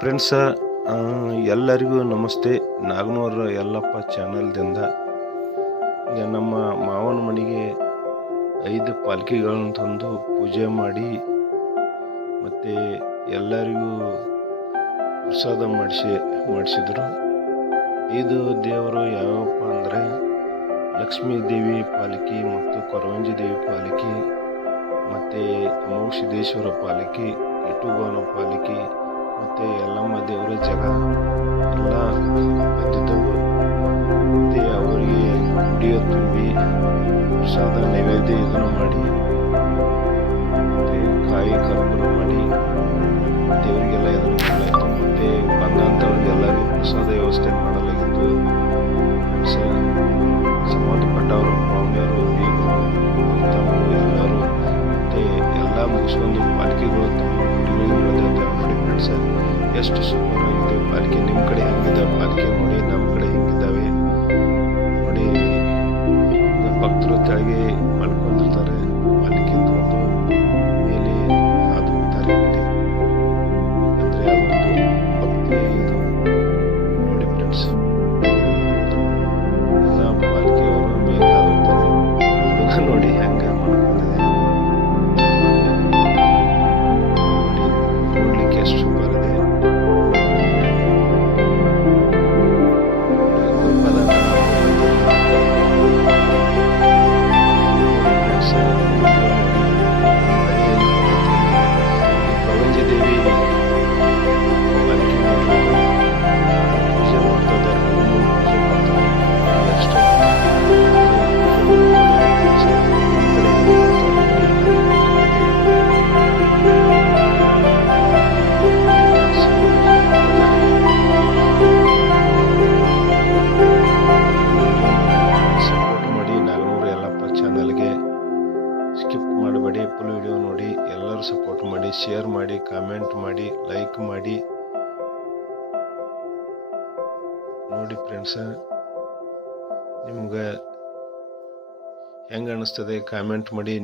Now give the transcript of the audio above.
Friends ಎಲ್ಲರಿಗೂ ನಮಸ್ತೆ. ನಾಗನೂರ ಯಲ್ಲಪ್ಪ ಚಾನಲ್ದಿಂದ ಈಗ ನಮ್ಮ ಮಾವನ ಮನೆಗೆ ಐದು ಪಾಲ್ಕಿಗಳನ್ನು ತಂದು ಪೂಜೆ ಮಾಡಿ ಮತ್ತು ಎಲ್ಲರಿಗೂ ಪ್ರಸಾದ ಮಾಡಿಸಿ, ಮಾಡಿಸಿದರು. ಐದು ದೇವರು ಯಾವಪ್ಪ ಅಂದರೆ ಲಕ್ಷ್ಮೀ ದೇವಿ ಪಾಲಿಕೆ ಮತ್ತು ಕೊರವಂಜಿ ದೇವಿ ಪಾಲಿಕೆ ಮತ್ತು ಅಮೋಕ್ಷಿದೇಶ್ವರ ಪಾಲಿಕೆ, ಇಟುಬಾನ ಪಾಲಿಕೆ ಮತ್ತು ಯಲ್ಲಮ್ಮ ದೇವರ ಜಗ. ಎಲ್ಲ ಬಂದಿದ್ದವು. ಮತ್ತು ಅವರಿಗೆ ಕುಡಿಯೋ ತುಂಬಿ ಪ್ರಸಾದ ನೈವೇದ್ಯ ಇದನ್ನು ಮಾಡಿ, ಮತ್ತು ಕಾಯಿ ಕರ್ಪೂರ ಮಾಡಿ, ದೇವರಿಗೆಲ್ಲ ಇದನ್ನು ಮಾಡಲಾಯಿತು ಮತ್ತು ಬಂದಂಥವ್ರಿಗೆಲ್ಲರಿಗೂ ಪ್ರಸಾದ ವ್ಯವಸ್ಥೆ ಮಾಡಲಾಗಿತ್ತು. ಸಂಬಂಧಪಟ್ಟವರು ತಮ್ಮರು ಎಲ್ಲರೂ, ಮತ್ತು ಎಲ್ಲ ಮುಗಿಸ್ಕೊಂಡು ಪಾಲಿಕೆಗಳು ತಮ್ಮ ಎಷ್ಟು ಸುಂದರವಾಗಿದೆ ಪಾಲಿಕೆ ನಿಮ್ಮ ಕಡೆ ಹೆಂಗಿದೆ? ಪಾಲಿಕೆ ನೋಡಿ ನಮ್ಮ ಕಡೆ ಹೆಂಗಿದ್ದಾವೆ. ನೋಡಿ, ಭಕ್ತರು ತೆಳಗೆ ಮಲ್ಕೊಂಡಿರ್ತಾರೆ. ಮಾಡಿ ಶೇರ್ ಮಾಡಿ ಕಾಮೆಂಟ್ ಮಾಡಿ ಲೈಕ್ ಮಾಡಿ. ನೋಡಿ ಫ್ರೆಂಡ್ಸ ನಿಮ್ಗೆ ಹೆಂಗೆ ಅನ್ನಿಸ್ತದೆ ಕಾಮೆಂಟ್ ಮಾಡಿ.